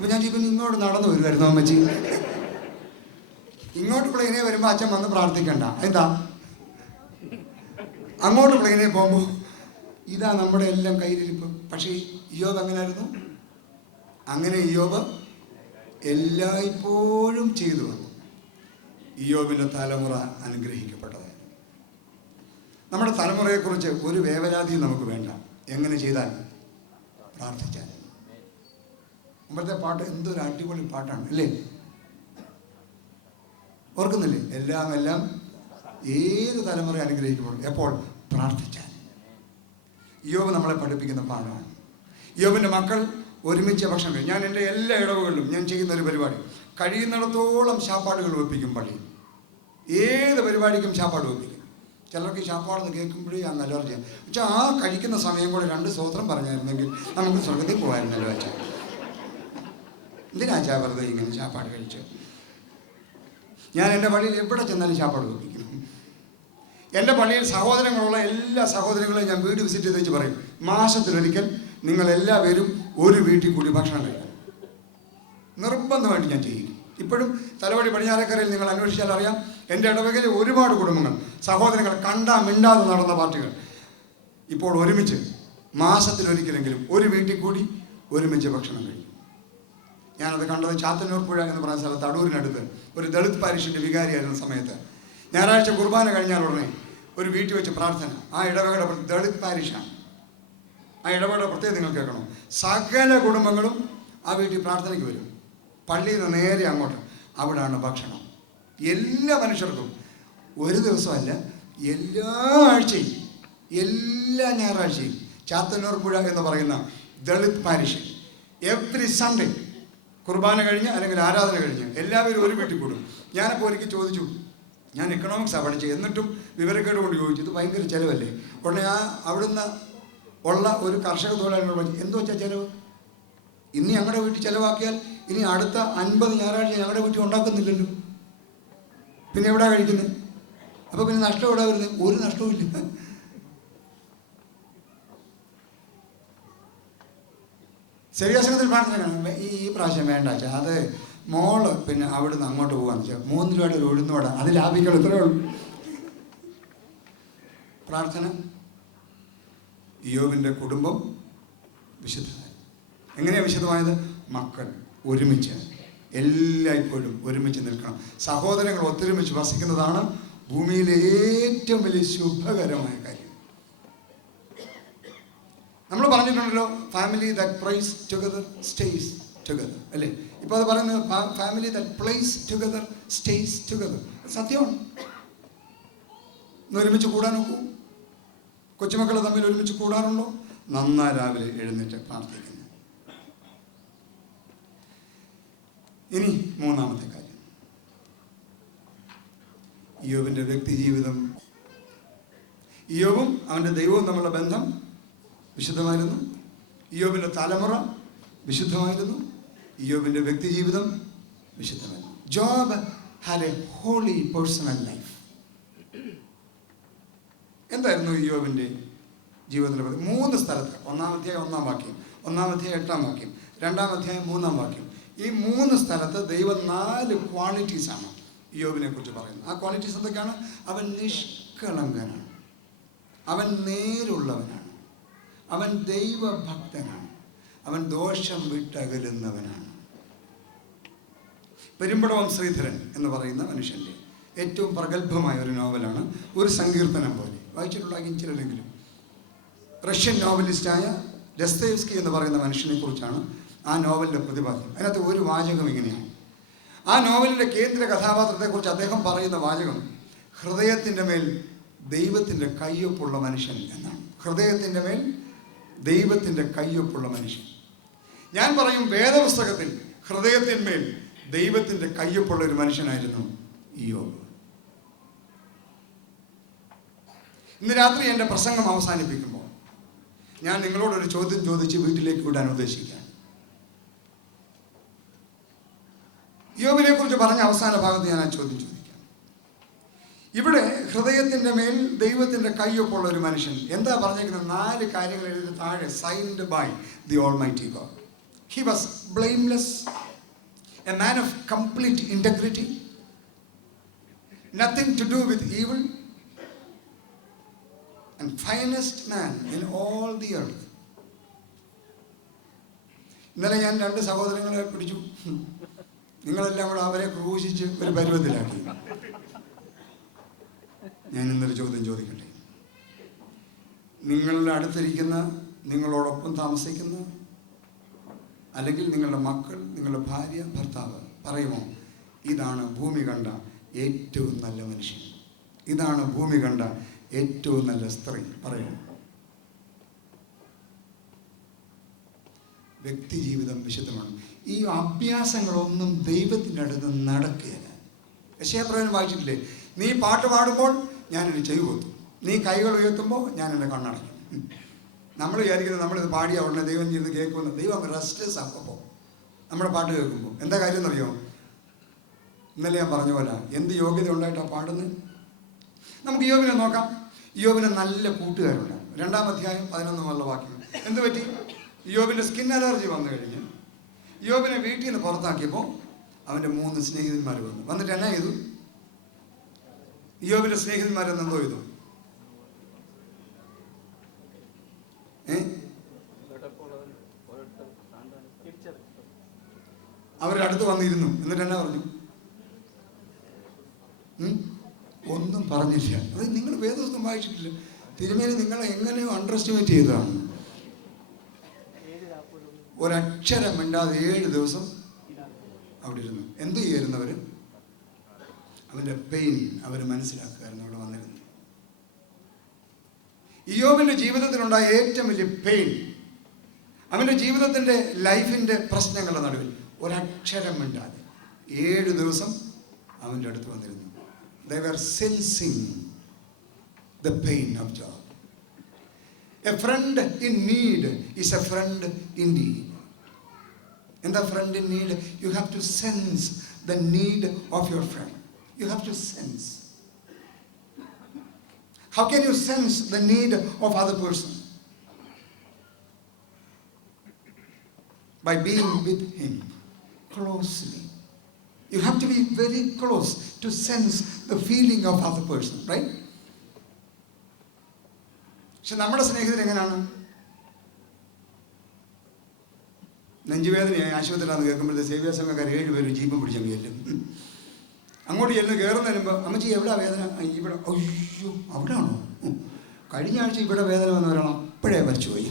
അപ്പം ഞാൻ ഇപ്പം ഇങ്ങോട്ട് നടന്നു വരുമായിരുന്നു അമ്മച്ചി. ഇങ്ങോട്ട് പ്ലെയിനെ വരുമ്പോൾ അച്ഛൻ വന്ന് പ്രാർത്ഥിക്കണ്ട. എന്താ? അങ്ങോട്ട് പ്ലെയിനെ പോകുമ്പോൾ ഇതാ നമ്മുടെ എല്ലാം കയ്യിലിരിപ്പ്. പക്ഷേ ഇയ്യോബ് എങ്ങനെയായിരുന്നു? അങ്ങനെ ഇയ്യോബ് എല്ലായ്പ്പോഴും ചെയ്തു വന്നു. ഇയ്യോബിൻ്റെ തലമുറ അനുഗ്രഹിക്കപ്പെട്ടതായിരുന്നു. നമ്മുടെ തലമുറയെക്കുറിച്ച് ഒരു വേവലാതിയും നമുക്ക് വേണ്ട. എങ്ങനെ ചെയ്താൽ? പ്രാർത്ഥിച്ചാൽ. മുമ്പത്തെ പാട്ട് എന്തൊരു അടിപൊളി പാട്ടാണ് അല്ലേ? ഓർക്കുന്നില്ലേ? എല്ലാം ഏത് തലമുറ അനുഗ്രഹിക്കപ്പെടും? എപ്പോൾ? പ്രാർത്ഥിച്ചാൽ. ഇയ്യോബ് നമ്മളെ പഠിപ്പിക്കുന്ന പാഠമാണ്. ഇയ്യോബിൻ്റെ മക്കൾ ഒരുമിച്ച് ഭക്ഷണം കഴിക്കും. ഞാൻ എൻ്റെ എല്ലാ ഇടവുകളിലും ഞാൻ ചെയ്യുന്ന ഒരു പരിപാടി, കഴിയുന്നിടത്തോളം ശാപ്പാടുകൾ വെപ്പിക്കും പള്ളിയിൽ. ഏത് പരിപാടിക്കും ശാപ്പാട് വെപ്പിക്കും. ചിലർക്ക് ശാപ്പാടെന്ന് കേൾക്കുമ്പോഴേ അങ്ങ് അലർജിയാണ്. പക്ഷെ ആ കഴിക്കുന്ന സമയം കൂടെ 2 സ്തോത്രം പറഞ്ഞായിരുന്നെങ്കിൽ നമുക്ക് സ്വർഗത്തിൽ പോകായിരുന്നല്ലോ അച്ഛാ. എന്തിനാച്ചാ വെറുതെ ഇങ്ങനെ ശാപ്പാട് കഴിച്ച്? ഞാൻ എൻ്റെ പള്ളിയിൽ എവിടെ ചെന്നാലും ശാപ്പാട് വെപ്പിക്കും. എൻ്റെ പള്ളിയിൽ സഹോദരങ്ങളുള്ള എല്ലാ സഹോദരങ്ങളെയും ഞാൻ വീട് വിസിറ്റ് ചെയ്ത് വെച്ച് പറയും, മാസത്തിലൊരിക്കൽ നിങ്ങളെല്ലാവരും ഒരു വീട്ടിൽ കൂടി ഭക്ഷണം കഴിക്കണം. നിർബന്ധമായിട്ട് ഞാൻ ചെയ്യും. ഇപ്പോഴും തലവടി പടിഞ്ഞാറക്കരയിൽ നിങ്ങൾ അന്വേഷിച്ചാൽ അറിയാം, എൻ്റെ ഇടവകയിലെ ഒരുപാട് കുടുംബങ്ങൾ, സഹോദരങ്ങൾ, കണ്ടാ മിണ്ടാതെ നടന്ന പാർട്ടികൾ ഇപ്പോൾ ഒരുമിച്ച് മാസത്തിലൊരിക്കലെങ്കിലും ഒരു വീട്ടിൽ കൂടി ഒരുമിച്ച് ഭക്ഷണം കഴിക്കും. ഞാനത് കണ്ടത് ചാത്തന്നൂർ പുഴ എന്ന് പറയുന്ന സ്ഥലത്ത്, അടൂരിനടുത്ത് ഒരു ദളിത് പാരിഷിൻ്റെ വികാരിയായിരുന്ന സമയത്ത് ഞായറാഴ്ച കുർബാന കഴിഞ്ഞാൽ ഉടനെ ഒരു വീട്ടിൽ വെച്ച് പ്രാർത്ഥന. ആ ഇടവകയുടെ ദളിത് പാരിഷാണ്. ആ ഇടവകയുടെ പ്രത്യേകം നിങ്ങൾ കേൾക്കണം. സകല കുടുംബങ്ങളും ആ വീട്ടിൽ പ്രാർത്ഥനയ്ക്ക് വരും. പള്ളിയിൽ നിന്ന് നേരെ അങ്ങോട്ട്, അവിടെയാണ് ഭക്ഷണം. എല്ലാ മനുഷ്യർക്കും ഒരു ദിവസമല്ല, എല്ലാ ആഴ്ചയും, എല്ലാ ഞായറാഴ്ചയും ചാത്തന്നൂർ പുഴ എന്ന് പറയുന്ന ദളിത് പാരിഷ് എവ്രി സൺഡേ കുർബാന കഴിഞ്ഞ് അല്ലെങ്കിൽ ആരാധന കഴിഞ്ഞ് എല്ലാവരും ഒരു വീട്ടിൽ കൂടും. ഞാനപ്പോൾ എനിക്ക് ചോദിച്ചു, ഞാൻ എക്കണോമിക്സാണ് പഠിച്ചത്, എന്നിട്ടും വിവരക്കേട് കൊണ്ട് ചോദിച്ചു, ഇത് ഭയങ്കര ചിലവല്ലേ? ഉടനെ അവിടുന്ന് ഉള്ള ഒരു കർഷക തൊഴിലാളികളോട് പറഞ്ഞു, എന്തോ വെച്ചാൽ ചിലവ്? ഇന്ന് ഞങ്ങളുടെ വീട്ടിൽ ചിലവാക്കിയാൽ ഇനി അടുത്ത 50 ഞായറാഴ്ച ഞങ്ങളുടെ വീട്ടിൽ ഉണ്ടാക്കുന്നില്ലല്ലോ, പിന്നെ എവിടെ കഴിക്കുന്നത്? അപ്പോൾ പിന്നെ നഷ്ടം എവിടെ വരുന്നത്? ഒരു നഷ്ടവും ഇല്ല. ശരിയാസനത്തിൽ പ്രാർത്ഥന ഈ പ്രാവശ്യം വേണ്ട വെച്ചാൽ അത് മോള് പിന്നെ അവിടുന്ന് അങ്ങോട്ട് പോകാന്ന് വെച്ചാൽ 3 രൂപയുടെ ഒരു ഉഴുന്നോട, അത് ലാഭിക്കണം, ഇത്രേ ഉള്ളൂ. പ്രാർത്ഥന. ഇയ്യോബിൻ്റെ കുടുംബം വിശുദ്ധമായി. എങ്ങനെയാണ് വിശുദ്ധമായത്? മക്കൾ ഒരുമിച്ച് എല്ലായ്പ്പോഴും ഒരുമിച്ച് നിൽക്കണം. സഹോദരങ്ങൾ ഒത്തൊരുമിച്ച് വസിക്കുന്നതാണ് ഭൂമിയിലെ ഏറ്റവും വലിയ ശുഭകരമായ കാര്യം. നമ്മൾ പറഞ്ഞിട്ടുണ്ടല്ലോ, family that prays together stays together അല്ലേ? ഇപ്പോൾ അത് പറയുന്നത് family that plays together stays together. സത്യമാണ്. ഇന്ന് ഒരുമിച്ച് കൂടാൻ നോക്കൂ. കൊച്ചുമക്കൾ തമ്മിൽ ഒരുമിച്ച് കൂടാറുണ്ടോ? നന്നായി രാവിലെ എഴുന്നേറ്റ് പ്രാർത്ഥിക്കുന്നു. ഇനി 3-ാമത്തെ കാര്യം, ഇയ്യോബിൻ്റെ വ്യക്തി ജീവിതം. ഇയ്യോബും അവൻ്റെ ദൈവവും തമ്മിലുള്ള ബന്ധം വിശുദ്ധമായിരുന്നു. ഇയ്യോബിൻ്റെ തലമുറ വിശുദ്ധമായിരുന്നു. ഇയ്യോബിൻ്റെ വ്യക്തി ജീവിതം വിശുദ്ധമായിരുന്നു. Job had a holy personal life. എന്തായിരുന്നു ഇയ്യോബിൻ്റെ ജീവിതത്തിലെ 3 സ്ഥലത്ത്? 1-ാം അധ്യായം 1-ാം വാക്യം, 1-ാം അധ്യായം 8-ാം വാക്യം, 2-ാം അധ്യായം 3-ാം വാക്യം. ഈ 3 സ്ഥലത്ത് ദൈവം 4 ക്വാളിറ്റീസാണ് ഇയ്യോബിനെ കുറിച്ച് പറയുന്നത്. ആ ക്വാളിറ്റീസ് എന്തൊക്കെയാണ്? അവൻ നിഷ്കളങ്കനാണ്, അവൻ നേരുള്ളവനാണ്, അവൻ ദൈവഭക്തനാണ്, അവൻ ദോഷം വിട്ടകലുന്നവനാണ്. പെരുമ്പടവം ശ്രീധരൻ എന്ന് പറയുന്ന മനുഷ്യൻ്റെ ഏറ്റവും പ്രഗത്ഭമായ ഒരു നോവലാണ് ഒരു സങ്കീർത്തനം പോലെ. വായിച്ചിട്ടുണ്ടാകും ചിലരെങ്കിലും. റഷ്യൻ നോവലിസ്റ്റായ ഡെസ്തയേവ്സ്കി എന്ന് പറയുന്ന മനുഷ്യനെ കുറിച്ചാണ് ആ നോവലിൻ്റെ പ്രതിപാദ്യം. അതിനകത്ത് ഒരു വാചകം ഇങ്ങനെയാണ്. ആ നോവലിൻ്റെ കേന്ദ്ര കഥാപാത്രത്തെക്കുറിച്ച് അദ്ദേഹം പറയുന്ന വാചകം, ഹൃദയത്തിൻ്റെ മേൽ ദൈവത്തിൻ്റെ കയ്യൊപ്പുള്ള മനുഷ്യൻ എന്നാണ്. ഹൃദയത്തിൻ്റെ മേൽ ദൈവത്തിൻ്റെ കയ്യൊപ്പുള്ള മനുഷ്യൻ. ഞാൻ പറയും, വേദപുസ്തകത്തിൽ ഹൃദയത്തിന്മേൽ ദൈവത്തിൻ്റെ കയ്യൊപ്പുള്ള ഒരു മനുഷ്യനായിരുന്നു ഇയ്യോബ്. ഇന്ന് രാത്രി എൻ്റെ പ്രസംഗം അവസാനിപ്പിക്കുമ്പോൾ ഞാൻ നിങ്ങളോടൊരു ചോദ്യം ചോദിച്ച് വീട്ടിലേക്ക് വിടാൻ ഉദ്ദേശിക്കുകയാണ്. ഇയ്യോബിനെ കുറിച്ച് പറഞ്ഞ അവസാന ഭാഗത്ത് ഞാൻ ആ ചോദ്യം ചോദിക്കാം. ഇവിടെ ഹൃദയത്തിൻ്റെ മേൽ ദൈവത്തിൻ്റെ കയ്യൊപ്പുള്ള ഒരു മനുഷ്യൻ എന്താ പറഞ്ഞേക്കുന്നത്? 4 കാര്യങ്ങൾ എഴുതി താഴെ, signed by the almighty God. He was blameless, a man of complete integrity, nothing to do with evil, and finest man in all the earth. ഇന്നലെ ഞാൻ 2 സഹോദരങ്ങളെ പിടിച്ചു. നിങ്ങളെല്ലാം കൂടെ അവരെ ക്രൂശിച്ച് ഒരു പരുവത്തിലാക്കി. ഞാൻ ഇന്നൊരു ചോദ്യം ചോദിക്കട്ടെ. നിങ്ങളുടെ അടുത്തിരിക്കുന്ന, നിങ്ങളോടൊപ്പം താമസിക്കുന്ന, അല്ലെങ്കിൽ നിങ്ങളുടെ മക്കൾ, നിങ്ങളുടെ ഭാര്യ, ഭർത്താവ് പറയുമോ, ഇതാണ് ഭൂമി കണ്ട ഏറ്റവും നല്ല മനുഷ്യൻ, ഇതാണ് ഭൂമി കണ്ട ഏറ്റവും നല്ല സ്ത്രീ? പറയുമോ? വ്യക്തി ജീവിതം വിശുദ്ധമാണ്. ഈ അഭ്യാസങ്ങളൊന്നും ദൈവത്തിൻ്റെ അടുത്ത് നടക്കുകയില്ല. യശയ്യാപ്രവചനം വായിച്ചിട്ടില്ലേ? നീ പാട്ട് പാടുമ്പോൾ ഞാൻ എൻ്റെ ചെവി കൊത്തും, നീ കൈകൾ ഉയർത്തുമ്പോൾ ഞാൻ എൻ്റെ കണ്ണടയ്ക്കും. നമ്മൾ വിചാരിക്കുന്നത് നമ്മളിത് പാടിയ ഉടനെ ദൈവം ചെയ്ത് കേൾക്കുമെന്ന്. ദൈവം റെസ്റ്റ്ലെസ് ആക്കുമ്പോൾ നമ്മുടെ പാട്ട് കേൾക്കുമ്പോൾ എന്താ കാര്യം എന്നറിയോ? ഇന്നലെ ഞാൻ പറഞ്ഞ പോലെ എന്ത് യോഗ്യത ഉണ്ടായിട്ടാണ് പാടുന്നത്? നമുക്ക് യോബിനെ നോക്കാം. യോബിന് നല്ല കൂട്ടുകാരുണ്ട്. 2-ാം അധ്യായം 11 വാക്യം. എന്ത് പറ്റി? യോബിൻ്റെ സ്കിൻ അലർജി വന്നു കഴിഞ്ഞ് യോബിനെ വീട്ടിൽ നിന്ന് പുറത്താക്കിയപ്പോൾ അവൻ്റെ 3 സ്നേഹിതന്മാർ വന്നിട്ട് എന്നാ ചെയ്തു? യോബിൻ്റെ സ്നേഹിതന്മാരെന്ന് എന്തോ ചെയ്തു? അവരുടെ അടുത്ത് വന്നിരുന്നു. എന്നിട്ട് എന്നാ പറഞ്ഞു? ഒന്നും പറഞ്ഞില്ല. അത് നിങ്ങൾ വേദപുസ്തകം വായിച്ചിട്ടില്ല. തിരുമേനി നിങ്ങളെ എങ്ങനെയോ അണ്ടർ എസ്റ്റിമേറ്റ് ചെയ്തതാണ്. ഒരക്ഷരം മിണ്ടാതെ 7 ദിവസം അവിടെ ഇരുന്നു. എന്ത് ചെയ്യായിരുന്നവർ? അവൻ്റെ പെയിൻ അവർ മനസ്സിലാക്കുമായിരുന്നു. അവിടെ വന്നിരുന്നു. ഇയ്യോബിൻ്റെ ജീവിതത്തിലുണ്ടായ ഏറ്റവും വലിയ പെയിൻ, അവൻ്റെ ജീവിതത്തിൻ്റെ ലൈഫിൻ്റെ പ്രശ്നങ്ങളുടെ നടുവിൽ ഒരക്ഷരം മിണ്ടാതെ 7 ദിവസം അവൻ്റെ അടുത്ത് വന്നിരുന്നു. They were sensing the pain of Job. A friend in need is a friend indeed. In the friend in need, you have to sense the need of your friend. You have to sense. How can you sense the need of other person? By being with him closely. You have to be very close to sense the feeling of other person, right? പക്ഷെ നമ്മുടെ സ്നേഹിതർ എങ്ങനെയാണ്? നെഞ്ചുവേദനയായി ആശുപത്രിയിലാണെന്ന് കേൾക്കുമ്പോഴത്തെ സേവ്യ സംഘക്കാർ 7 പേര് ജീപ്പും പിടിച്ചങ്ങ് ചെല്ലും. അങ്ങോട്ട് ചെല്ലുന്ന കയറുന്നതിന് മുമ്പ് അമ്മച്ചി എവിടെ വേദന? ഇവിടെ. അയ്യോ, അവിടെ ആണോ? കഴിഞ്ഞ ആഴ്ച ഇവിടെ വേദന വന്നവരാണോ? അപ്പോഴേ മരിച്ചുപോയി.